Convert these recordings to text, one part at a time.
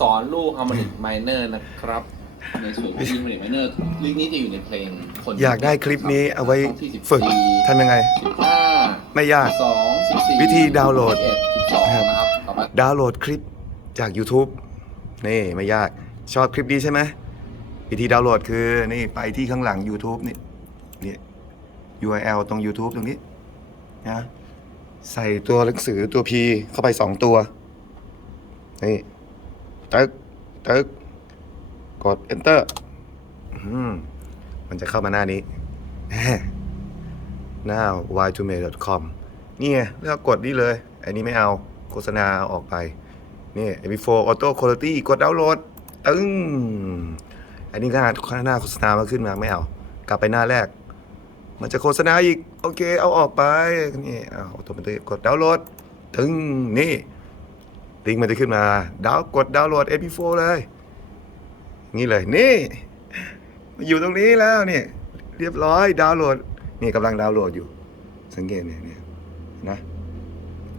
สอนลูก Harmonic Minor นะครับ ในส่วนของ Harmonic Minor ลิงก์นี้จะอยู่ในเพลงคนอยากได้คลิปนี้เอาไว้ฝึกทำยังไงสิบห้าไม่ยากสองสิบสี่วิธีดาวน์โหลดสิบเอ็ดสิบสองนะครับต่อไปดาวน์โหลดคลิปจาก YouTube นี่ไม่ยากชอบคลิปนี้ใช่ไหมวิธีดาวน์โหลดคือนี่ไปที่ข้างหลัง YouTube นี่นี่ URL ตรง YouTube ตรงนี้นะใส่ตัวหนังสือตัว P เข้าไป2ตัวนี่ ตึกตึกกด Enter มันจะเข้ามาหน้านี้ หน้า y 2 m a i l c o m นี่ไงเลือกกดนี่เลย อันนี้ไม่เอาโฆษณาเอาออกไป นี่ MP4 Auto Quality กดดาวน์โหลดตึ้งอันนี้ก็หน้าหน้าโฆษณามาขึ้นมาไม่เอา กลับไปหน้าแรก มันจะโฆษณาอีก โอเค เอาออกไป นี่เอาตัวมันกดดาวน์โหลดตึ้งนี่ ลิงก์มันจะขึ้นมา ดาวกดดาวน์โหลด MP4 เลย นี่เลย นี่มาอยู่ตรงนี้แล้วเนี่ย เรียบร้อยดาวน์โหลด นี่กำลังดาวน์โหลดอยู่ สังเกตเนี่ยเนี่ยนะ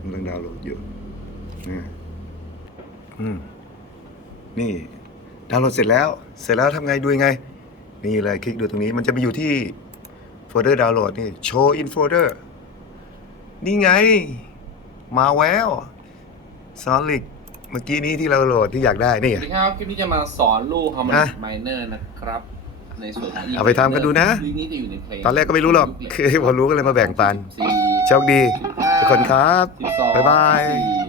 กำลังดาวน์โหลดอยู่นะอืมนี่ดาวน์โหลดเสร็จแล้ว เสร็จแล้วทำไงดูยังไง นี่เลยคลิกดูตรงนี้ มันจะไปอยู่ที่โฟลเดอร์ดาวน์โหลดนี่ show in folder นี่ไง มาแล้ว ว solid เมื่อกี้นี้ที่เราโหลดที่อยากได้นี่สวัสดีครับคลิปนี้จะมาสอนลูกอะ Harmonic Minor นะครับ ในส่วนของเอาไปทำกันดูนะ ลิงก์นี้จะอยู่ในเพลงตอนแรกก็ไม่รู้หรอกคือพอรู้ก็เลยมาแบ่งปัน สี่โชคดีทุกคนครับ สิบสองบ๊ายบายสิบสี่